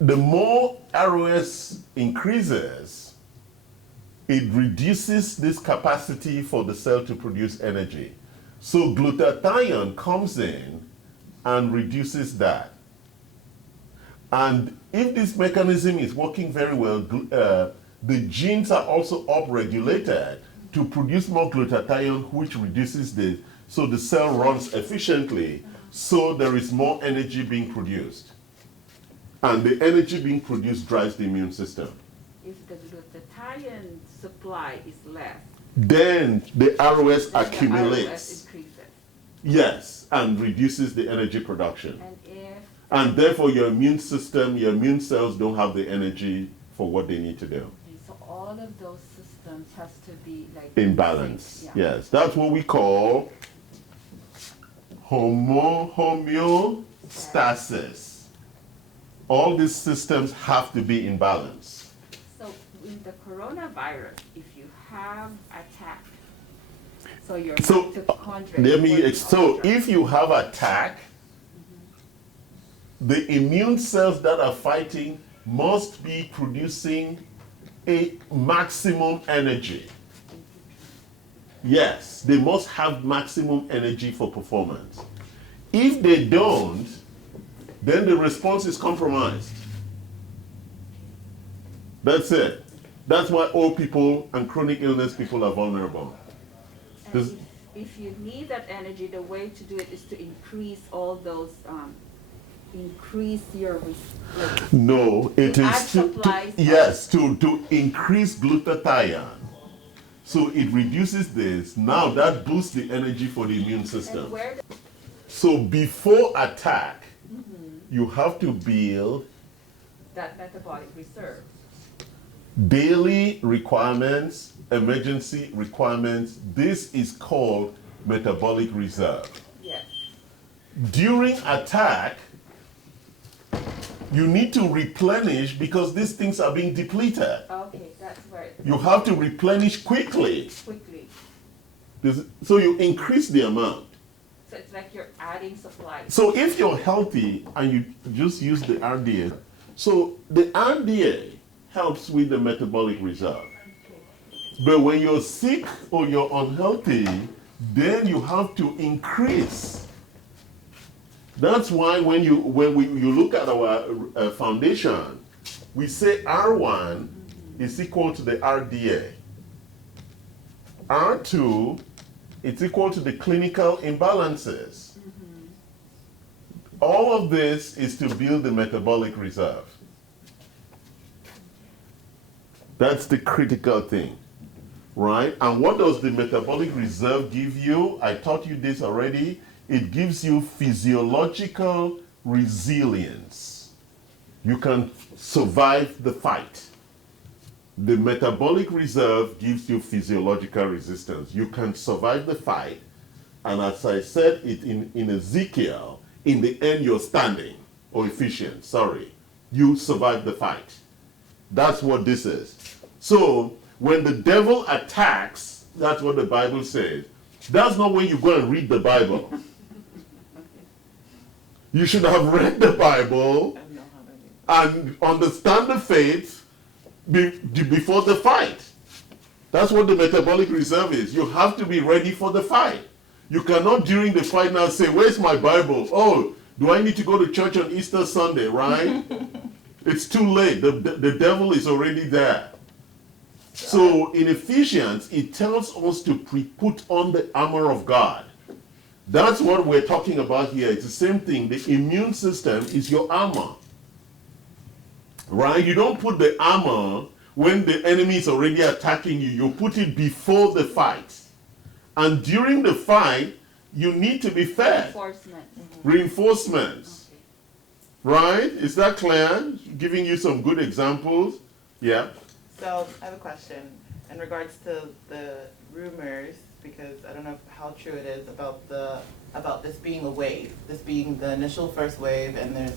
the more ROS increases, it reduces this capacity for the cell to produce energy. So glutathione comes in and reduces that. And if this mechanism is working very well, the genes are also upregulated to produce more glutathione, which reduces this, so the cell runs efficiently, so there is more energy being produced. And the energy being produced drives the immune system. If the glutathione supply is less, Then the ROS then accumulates. the ROS increases. Yes, and reduces the energy production. And Therefore your immune system, your immune cells don't have the energy for what they need to do. so all of those systems has to be like In balance. sync, yeah. Yes, that's what we call homeostasis. All these systems have to be in balance. So with the coronavirus, if you have attack, so your mitochondria. So if you have attack, the immune cells that are fighting must be producing a maximum energy. Yes, they must have maximum energy for performance. If they don't, then the response is compromised. That's it. That's why old people and chronic illness people are vulnerable. And if you need that energy, the way to do it is to increase all those, increase your No, it add is to supplies. yes, to increase glutathione. So it reduces this. Now that boosts the energy for the immune system. And where So before attack, you have to build that metabolic reserve. daily requirements, emergency requirements. This is called metabolic reserve. Yes. During attack, you need to replenish because these things are being depleted. Okay, that's where You have to replenish quickly. So you increase the amount. So it's like you're adding supplies. So if you're healthy and you just use the RDA, so the RDA helps with the metabolic reserve. But when you're sick or you're unhealthy, then you have to increase. That's why when you look at our foundation, we say R1 is equal to the RDA. R2 is equal to the clinical imbalances. All of this is to build the metabolic reserve. That's the critical thing, right? And what does the metabolic reserve give you? I taught you this already. It gives you physiological resilience. You can survive the fight. The metabolic reserve gives you physiological resistance. You can survive the fight. And as I said it in Ezekiel, in the end you're standing, or efficient, sorry. You survive the fight. That's what this is. So when the devil attacks, that's what the Bible says. That's not when you go and read the Bible. You should have read the Bible and understand the faith before the fight. That's what the metabolic reserve is. You have to be ready for the fight. You cannot during the fight now say, where's my Bible? Oh, do I need to go to church on Easter Sunday, right? It's too late. The devil is already there. So in Ephesians, it tells us to put on the armor of God. That's what we're talking about here. It's the same thing. The immune system is your armor. Right? You don't put the armor when the enemy is already attacking you. You put it before the fight. And during the fight, you need to be fed. Reinforcements. Okay. Right? Is that clear? Giving you some good examples. Yeah. So I have a question in regards to the rumors, because I don't know how true it is about this being a wave, this being the initial first wave, and there's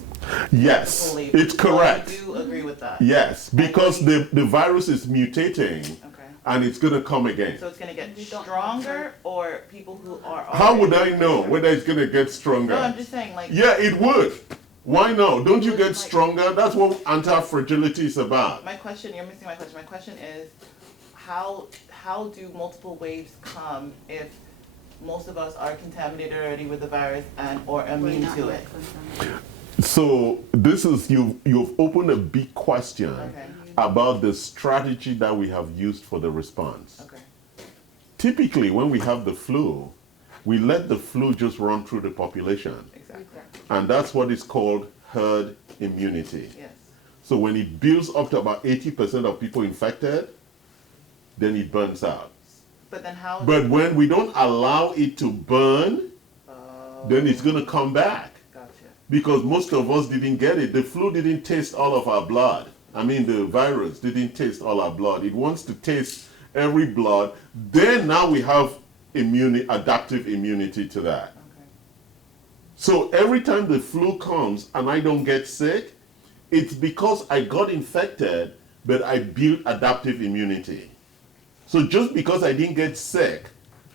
yes, it's correct. So I do agree with that. Yes, because the virus is mutating, okay, and it's going to come again. So it's going to get stronger, or people who are. How would I know whether it's going to get stronger? No, I'm just saying, like. Yeah, it would. Why no? Don't you get stronger? That's what anti-fragility is about. My question, you're missing my question. My question is, how do multiple waves come if most of us are contaminated already with the virus and or immune to it? So this is, you've opened a big question Okay. about the strategy that we have used for the response. Okay. Typically, when we have the flu, we let the flu just run through the population. Exactly. And that's what is called herd immunity. Yes. So when it builds up to about 80% of people infected, then it burns out. But then how? But when we don't allow it to burn, then it's going to come back. Gotcha. Because most of us didn't get it. The flu didn't taste all of our blood. I mean, the virus didn't taste all our blood. It wants to taste every blood. Then now we have adaptive immunity to that. Okay. So every time the flu comes and I don't get sick, it's because I got infected, but I built adaptive immunity. So just because I didn't get sick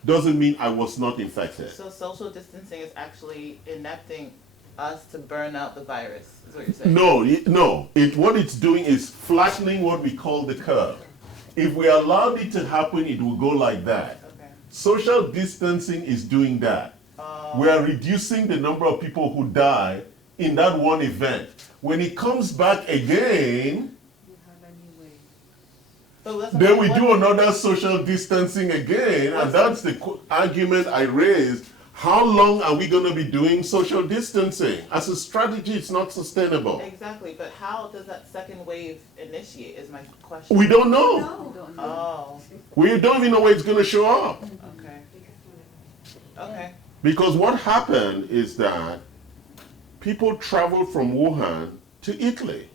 doesn't mean I was not infected. So social distancing is actually inepting us to burn out the virus, is what you're saying? No. What it's doing is flattening what we call the curve. If we allowed it to happen, it will go like that. Okay. Social distancing is doing that. We are reducing the number of people who die in that one event. When it comes back again, then we do another social distancing again, and that's the argument I raised. How long are we going to be doing social distancing? As a strategy, it's not sustainable. Exactly, but how does that second wave initiate is my question. We don't know. Oh, We don't even know where it's going to show up. okay. Okay. Because what happened is that people traveled from Wuhan to Italy.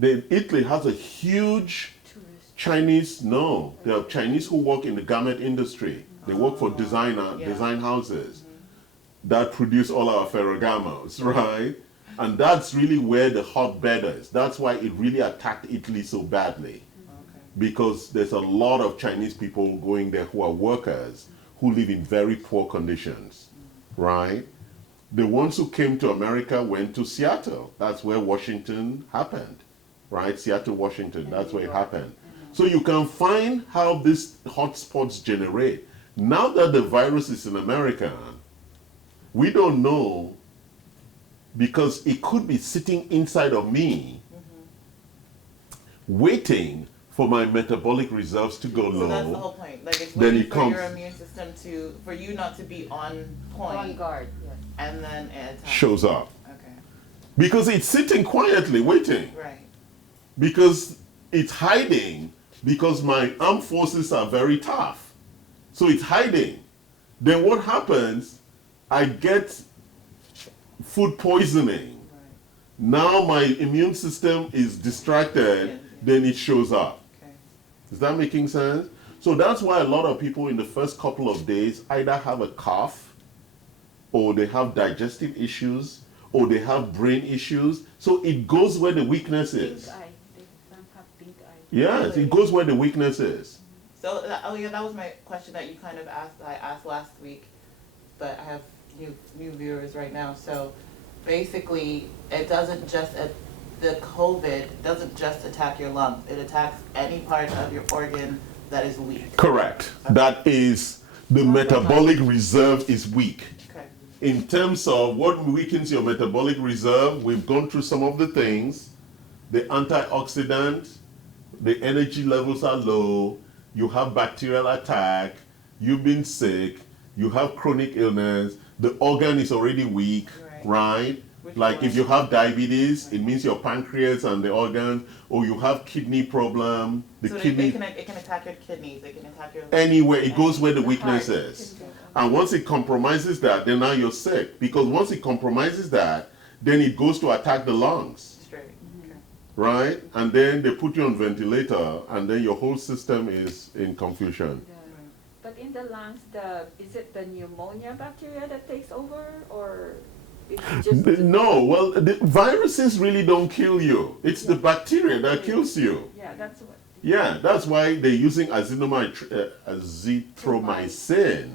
Italy has a huge Chinese, there are Chinese who work in the garment industry. They work for design houses that produce all our Ferragamos, right? And that's really where the hotbed is. That's why it really attacked Italy so badly. Because there's a lot of Chinese people going there who are workers who live in very poor conditions, right? The ones who came to America went to Seattle. That's where Washington happened, right? Seattle, Washington, that's where it happened. So you can find how these hotspots generate. Now that the virus is in America, we don't know, because it could be sitting inside of me, waiting for my metabolic reserves to go low. So that's the whole point. Like it's Then waiting it for comes. your immune system for you not to be on point. On guard, yes. And then it attacks. Shows up. Okay. Because it's sitting quietly, waiting. Right. Because it's hiding, because my armed forces are very tough. So it's hiding. Then what happens? I get food poisoning. Right. Now my immune system is distracted, then it shows up. Okay. Is that making sense? So that's why a lot of people in the first couple of days either have a cough, or they have digestive issues, or they have brain issues. So it goes where the weakness is. Pink eye. They some have pink eye. Yes, it goes where the weakness is. So that was my question that you kind of asked. I asked last week, but I have new viewers right now. So basically, it doesn't just the COVID doesn't just attack your lung. It attacks any part of your organ that is weak. Correct. That is, the metabolic reserve is weak. Okay. In terms of what weakens your metabolic reserve, we've gone through some of the things. The antioxidant, the energy levels are low, you have bacterial attack, you've been sick, you have chronic illness, the organ is already weak, right? Like if you have diabetes, it means your pancreas and the organs, or you have kidney problem, the So kidney, it can attack your kidneys, it can attack your anywhere, it goes where the weakness heart is. can go. And once it compromises that, then now you're sick. Because once it compromises that, then it goes to attack the lungs, straight. Okay. right? And then they put you on ventilator, and then your whole system is in confusion. But in the lungs, is it the pneumonia bacteria that takes over, or it's just No, well, the viruses really don't kill you. It's the bacteria that kills you. Yeah, that's what. Yeah, that's why they're using azithromycin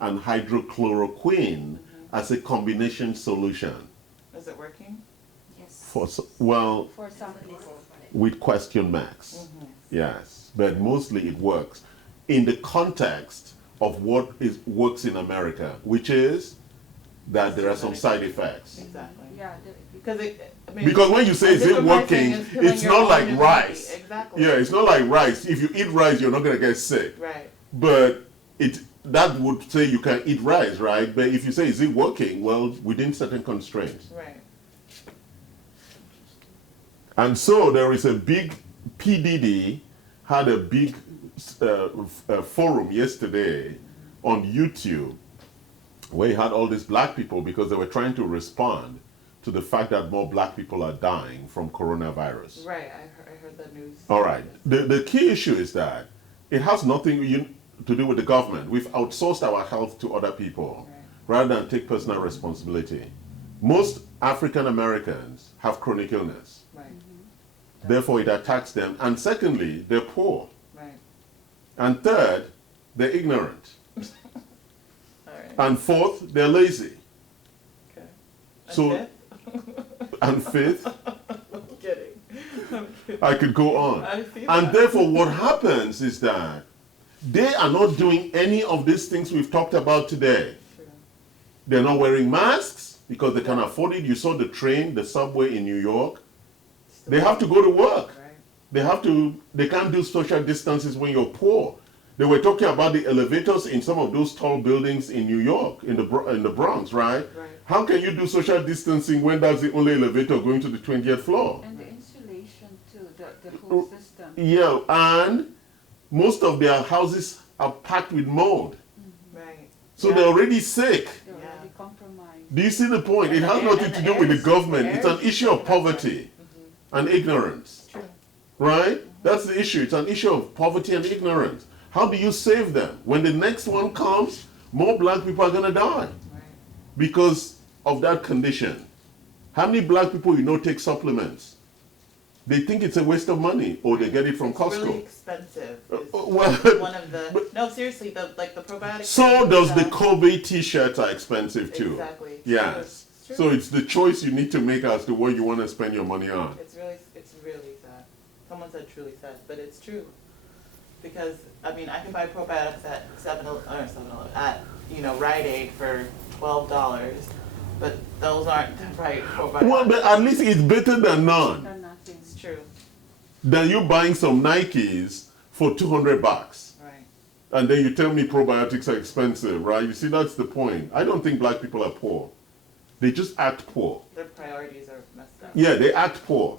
and hydrochloroquine as a combination solution. Is is it working? Yes. Well, For some people. with question marks. Yes, but mostly it works in the context of what works in America, which is that there are some side effects. Exactly. Yeah. Because Because when you say is it working, it's not like rice. Exactly. Yeah, it's not like rice. If you eat rice, you're not gonna get sick. Right. But that would say you can eat rice, right? But if you say is it working, well, within certain constraints. Right. And so there is a big, PDD had a big forum yesterday on YouTube where he had all these black people because they were trying to respond to the fact that more black people are dying from coronavirus. Right, I heard the news. All right. The key issue is that it has nothing to do with the government. We've outsourced our health to other people rather than take personal responsibility. Most African Americans have chronic illness. Right. Therefore, it attacks them. And secondly, they're poor. Right. And third, they're ignorant. All right. And fourth, they're lazy. Okay. And So, fifth? and fifth, I'm kidding. I could go on. I see And that. therefore, what happens is that they are not doing any of these things we've talked about today. True. They're not wearing masks because they can afford it. You saw the train, the subway in New York. They have to go to work. Right. They can't do social distances when you're poor. They were talking about the elevators in some of those tall buildings in New York, in the Bronx, right? Right. How can you do social distancing when that's the only elevator going to the 20th floor? And the insulation too, the whole system. Yeah, and most of their houses are packed with mold. Right. So Yeah. they're already sick. They're already compromised. Do you see the point? It has nothing to do with the government. It's an issue of poverty and ignorance. True. Right? That's the issue. It's an issue of poverty and ignorance. How do you save them? When the next one comes, more black people are going to die Right. because of that condition. How many black people you know take supplements? They think it's a waste of money or they get it from It's Costco. really expensive. Is Well, one of the no, seriously, the probiotics. so does the stuff. COVID t-shirts are expensive too. Exactly. It's Yes. true. So it's the choice you need to make as to what you want to spend your money on. It's really sad. Someone said truly sad, but it's true. Because I mean, I can buy probiotics at 7-Eleven at Rite Aid for $12, but those aren't the right probiotics. Well, but at least it's better than none. They're nothing. It's true. Than you buying some Nikes for $200. Right. And then you tell me probiotics are expensive, right? You see, that's the point. I don't think black people are poor. They just act poor. Their priorities are messed up. Yeah, they act poor.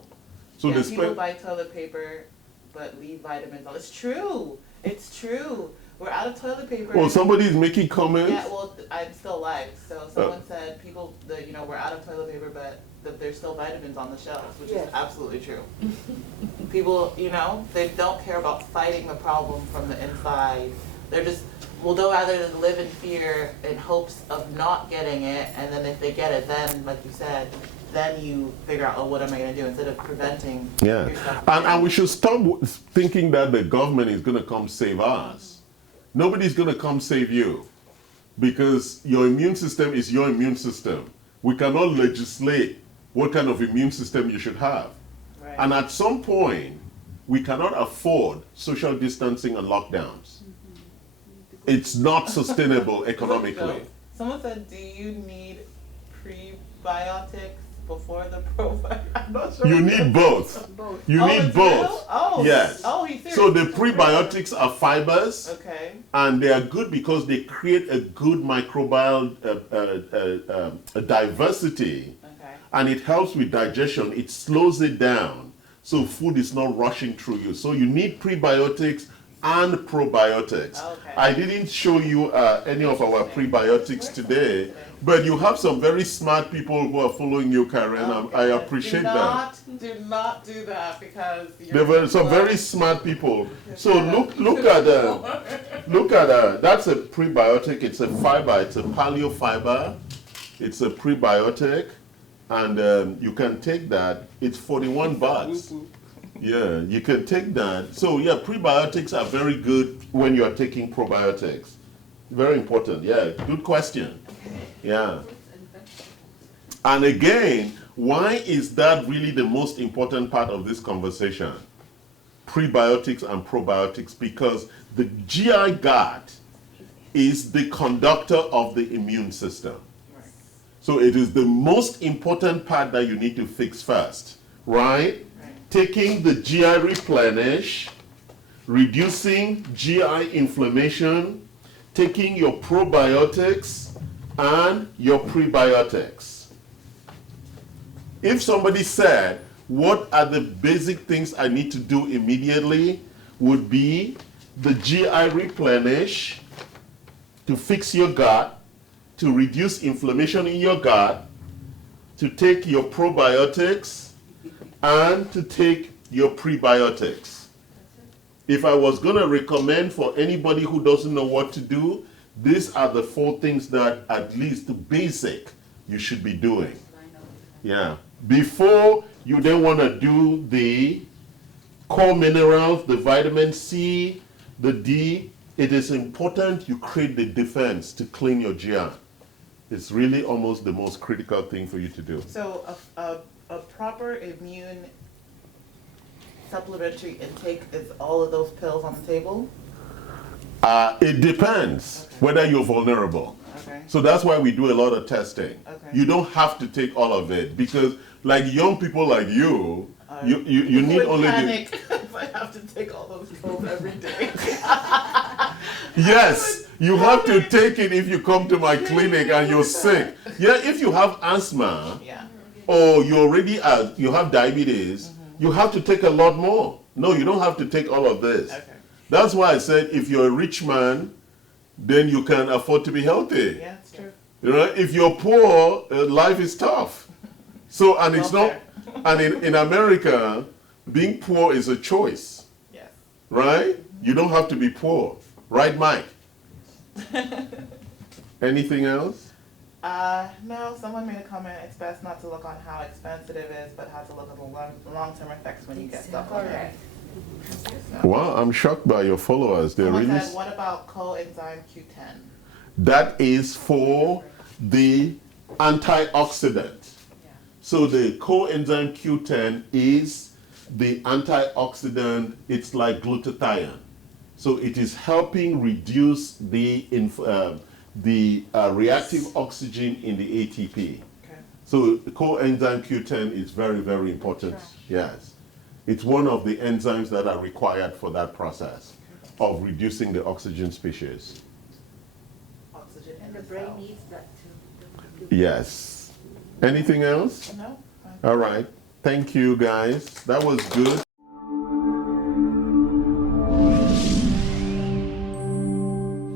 So Yeah, they people spend. buy toilet paper, but leave vitamins on. It's true. It's true. We're out of toilet paper. Well, somebody is making comments. Yeah, well, I'm still alive. So someone said people, we're out of toilet paper, but there's still vitamins on the shelves, which is absolutely true. People, they don't care about fighting the problem from the inside. They're just, they'll rather live in fear in hopes of not getting it, and then if they get it, then, like you said, then you figure out, what am I going to do instead of preventing yourself. And we should stop thinking that the government is going to come save us. Nobody's going to come save you because your immune system is your immune system. We cannot legislate what kind of immune system you should have. Right. And at some point, we cannot afford social distancing and lockdowns. It's not sustainable economically. Someone said, do you need prebiotics before the probiotics? I'm not sure. You need both. Both. You need it's both. real? Oh, Yes. Oh, he's serious. So the prebiotics are fibers. Okay. And they are good because they create a good microbial diversity, Okay. and it helps with digestion. It slows it down, so food is not rushing through you. So you need prebiotics and probiotics. Okay. I didn't show you any of our prebiotics today, but you have some very smart people who are following you, Karen. Okay. I appreciate that. Do not do that because There were some very smart people. So look at that's a prebiotic. It's a fiber. It's a paleo fiber. It's a prebiotic, and you can take that. It's $41. Yeah, you can take that. So yeah, prebiotics are very good when you are taking probiotics. Very important. Yeah, good question. Yeah. And again, why is that really the most important part of this conversation? Prebiotics and probiotics, because the GI gut is the conductor of the immune system. So it is the most important part that you need to fix first, right? Taking the GI replenish, reducing GI inflammation, taking your probiotics and your prebiotics. If somebody said, what are the basic things I need to do immediately, would be the GI replenish to fix your gut, to reduce inflammation in your gut, to take your probiotics, and to take your prebiotics. If I was going to recommend for anybody who doesn't know what to do, these are the 4 things that at least the basic you should be doing. Yeah. Before you then want to do the core minerals, the vitamin C, the D, it is important you create the defense to clean your GI. It's really almost the most critical thing for you to do. So a proper immune supplementary intake is all of those pills on the table? It depends whether you're vulnerable. Okay. So that's why we do a lot of testing. Okay. You don't have to take all of it, because like young people like you need only panic if I have to take all those pills every day. Yes, you have to take it if you come to my clinic and you're sick. Yeah, if you have asthma, Yeah. or you already you have diabetes, you have to take a lot more. No, you don't have to take all of this. Okay. That's why I said if you're a rich man, then you can afford to be healthy. Yeah, it's true. You know, if you're poor, life is tough. So, and it's not, and in America, being poor is a choice, Yes. right? You don't have to be poor. Right, Mike? Anything else? No, someone made a comment, it's best not to look on how expensive it is, but how to look at the long-term effects when you get stuff on it. Correct. Wow, I'm shocked by your followers. They're Someone really... said, what about coenzyme Q10? That is for the antioxidant. So the coenzyme Q10 is the antioxidant. It's like glutathione. So it is helping reduce the reactive oxygen in the ATP. Okay. So the coenzyme Q10 is very, very important. Yes. It's one of the enzymes that are required for that process of reducing the oxygen species. Oxygen in And the the brain cells. needs that too. Yes. Anything else? No? Fine. All right. Thank you, guys. That was good.